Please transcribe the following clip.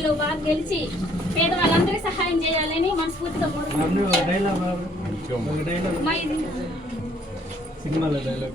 ఎన్నికల్లో బాగా గెలిచి పేదవాళ్ళందరికీ సహాయం చేయాలని మనస్ఫూర్తిగా కోరుకుంటున్నాను మా ఇది- సినిమాలో డైలాగ్